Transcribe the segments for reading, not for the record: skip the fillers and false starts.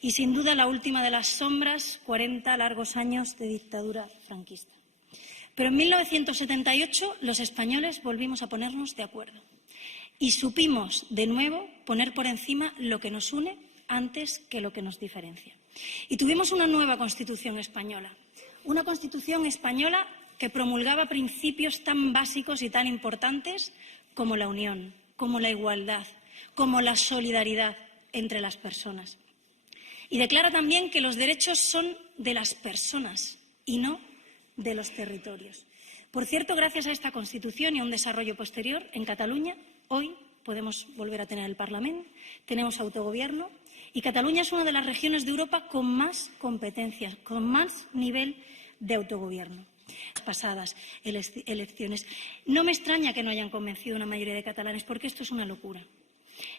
y, sin duda, la última de las sombras, 40 largos años de dictadura franquista. Pero en 1978 los españoles volvimos a ponernos de acuerdo y supimos, de nuevo, poner por encima lo que nos une antes que lo que nos diferencia. Y tuvimos una nueva Constitución española, una Constitución española que promulgaba principios tan básicos y tan importantes como la unión, como la igualdad, como la solidaridad entre las personas. Y declara también que los derechos son de las personas y no de los territorios. Por cierto, gracias a esta Constitución y a un desarrollo posterior, en Cataluña hoy podemos volver a tener el Parlamento, tenemos autogobierno y Cataluña es una de las regiones de Europa con más competencias, con más nivel de autogobierno. Pasadas elecciones. No me extraña que no hayan convencido a una mayoría de catalanes, porque esto es una locura.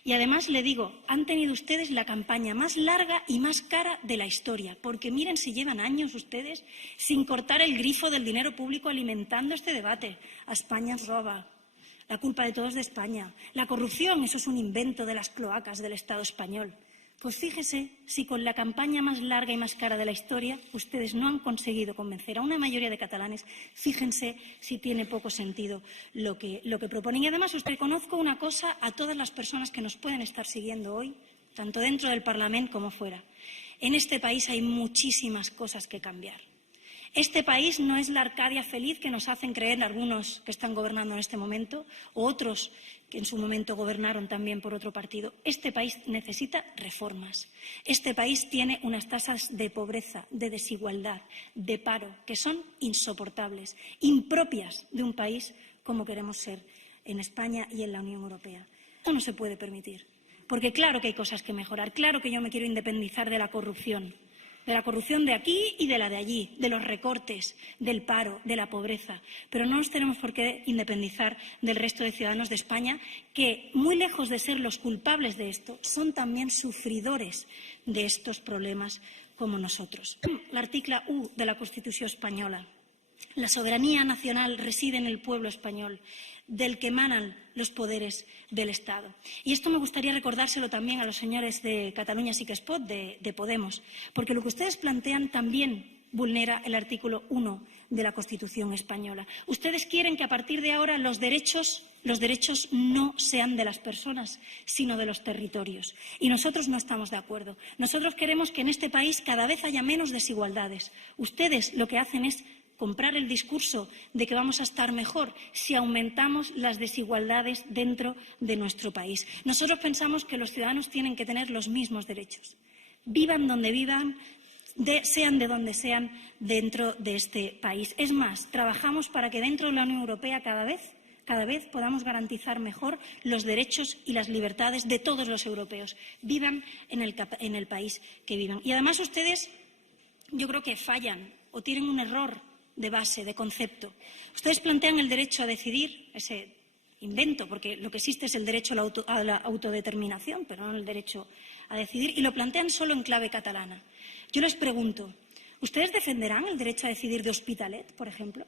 Y además, le digo, han tenido ustedes la campaña más larga y más cara de la historia, porque miren si llevan años ustedes sin cortar el grifo del dinero público alimentando este debate. A España nos roba, la culpa de todos de España. La corrupción, eso es un invento de las cloacas del Estado español. Pues fíjese si con la campaña más larga y más cara de la historia ustedes no han conseguido convencer a una mayoría de catalanes, fíjense si tiene poco sentido lo que proponen. Y además, reconozco una cosa a todas las personas que nos pueden estar siguiendo hoy, tanto dentro del Parlamento como fuera. En este país hay muchísimas cosas que cambiar. Este país no es la Arcadia feliz que nos hacen creer algunos que están gobernando en este momento o otros que en su momento gobernaron también por otro partido. Este país necesita reformas. Este país tiene unas tasas de pobreza, de desigualdad, de paro, que son insoportables, impropias de un país como queremos ser en España y en la Unión Europea. Esto no se puede permitir, porque claro que hay cosas que mejorar, claro que yo me quiero independizar de la corrupción de aquí y de la de allí, de los recortes, del paro, de la pobreza. Pero no nos tenemos por qué independizar del resto de ciudadanos de España que, muy lejos de ser los culpables de esto, son también sufridores de estos problemas como nosotros. L'article 1 de la Constitució espanyola. La soberanía nacional reside en el pueblo español, del que emanan los poderes del Estado. Y esto me gustaría recordárselo también a los señores de Catalunya Sí que es Pot, de Podemos, porque lo que ustedes plantean también vulnera el artículo 1 de la Constitución española. Ustedes quieren que a partir de ahora los derechos no sean de las personas, sino de los territorios. Y nosotros no estamos de acuerdo. Nosotros queremos que en este país cada vez haya menos desigualdades. Ustedes lo que hacen es comprar el discurso de que vamos a estar mejor si aumentamos las desigualdades dentro de nuestro país. Nosotros pensamos que los ciudadanos tienen que tener los mismos derechos. Vivan donde vivan, sean de donde sean dentro de este país. Es más, trabajamos para que dentro de la Unión Europea cada vez podamos garantizar mejor los derechos y las libertades de todos los europeos, vivan en el país que vivan. Y además ustedes, yo creo que fallan o tienen un error de base, de concepto. Ustedes plantean el derecho a decidir, ese invento, porque lo que existe es el derecho a la autodeterminación, pero no el derecho a decidir, y lo plantean solo en clave catalana. Yo les pregunto, ¿ustedes defenderán el derecho a decidir de Hospitalet, por ejemplo?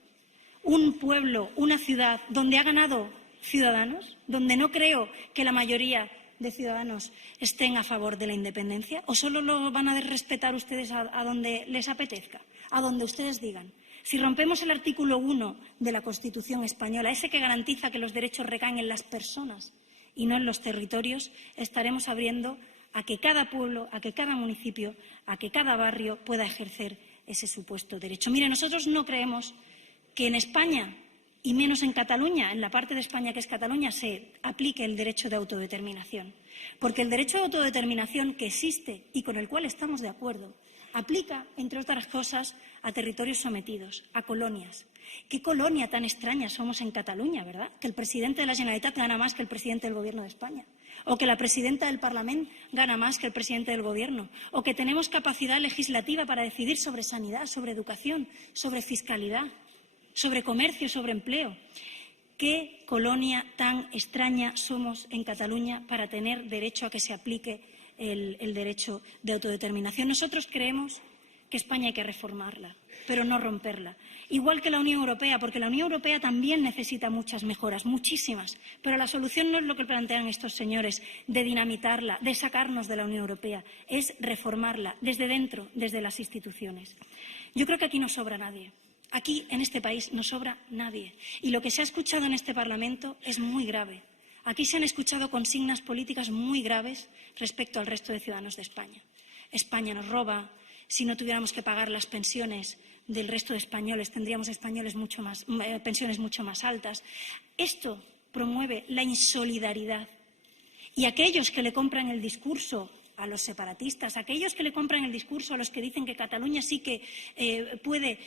Un pueblo, una ciudad donde ha ganado Ciudadanos, donde no creo que la mayoría de ciudadanos estén a favor de la independencia, ¿o solo lo van a respetar ustedes a donde les apetezca, a donde ustedes digan? Si rompemos el artículo 1 de la Constitución española, ese que garantiza que los derechos recaen en las personas y no en los territorios, estaremos abriendo a que cada pueblo, a que cada municipio, a que cada barrio pueda ejercer ese supuesto derecho. Mire, nosotros no creemos que en España, y menos en Cataluña, en la parte de España que es Cataluña, se aplique el derecho de autodeterminación. Porque el derecho de autodeterminación que existe y con el cual estamos de acuerdo aplica, entre otras cosas, a territorios sometidos, a colonias. ¿Qué colonia tan extraña somos en Cataluña, verdad? Que el presidente de la Generalitat gana más que el presidente del Gobierno de España. O que la presidenta del Parlamento gana más que el presidente del Gobierno. O que tenemos capacidad legislativa para decidir sobre sanidad, sobre educación, sobre fiscalidad, sobre comercio, sobre empleo. ¿Qué colonia tan extraña somos en Cataluña para tener derecho a que se aplique el derecho de autodeterminación? Nosotros creemos que España hay que reformarla, pero no romperla. Igual que la Unión Europea, porque la Unión Europea también necesita muchas mejoras, muchísimas. Pero la solución no es lo que plantean estos señores, de dinamitarla, de sacarnos de la Unión Europea, es reformarla desde dentro, desde las instituciones. Yo creo que aquí no sobra nadie. Aquí, en este país, no sobra nadie. Y lo que se ha escuchado en este Parlamento es muy grave. Aquí se han escuchado consignas políticas muy graves respecto al resto de ciudadanos de España. España nos roba. Si no tuviéramos que pagar las pensiones del resto de españoles, tendríamos pensiones mucho más altas. Esto promueve la insolidaridad. Y aquellos que le compran el discurso a los separatistas, aquellos que le compran el discurso a los que dicen que Cataluña sí que puede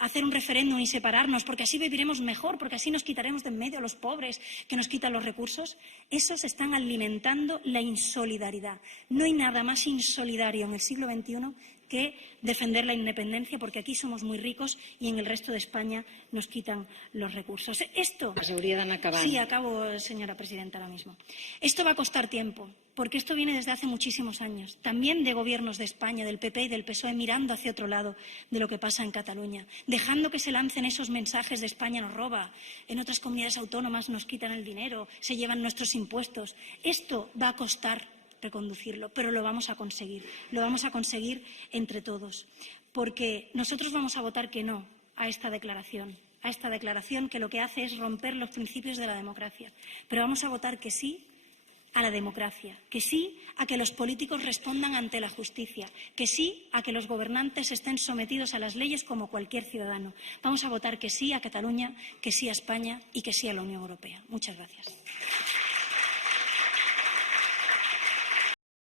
hacer un referéndum y separarnos, porque así viviremos mejor, porque así nos quitaremos de en medio a los pobres que nos quitan los recursos, esos están alimentando la insolidaridad. No hay nada más insolidario en el siglo XXI que defender la independencia, porque aquí somos muy ricos y en el resto de España nos quitan los recursos. Esto... Sí, acabo, señora presidenta, ahora mismo. Esto va a costar tiempo, porque esto viene desde hace muchísimos años, también de gobiernos de España, del PP y del PSOE, mirando hacia otro lado de lo que pasa en Cataluña, dejando que se lancen esos mensajes de España nos roba, en otras comunidades autónomas nos quitan el dinero, se llevan nuestros impuestos. Esto va a costar reconducirlo, pero lo vamos a conseguir entre todos, porque nosotros vamos a votar que no a esta declaración que lo que hace es romper los principios de la democracia, pero vamos a votar que sí a la democracia, que sí a que los políticos respondan ante la justicia, que sí a que los gobernantes estén sometidos a las leyes como cualquier ciudadano. Vamos a votar que sí a Cataluña, que sí a España y que sí a la Unión Europea. Muchas gracias.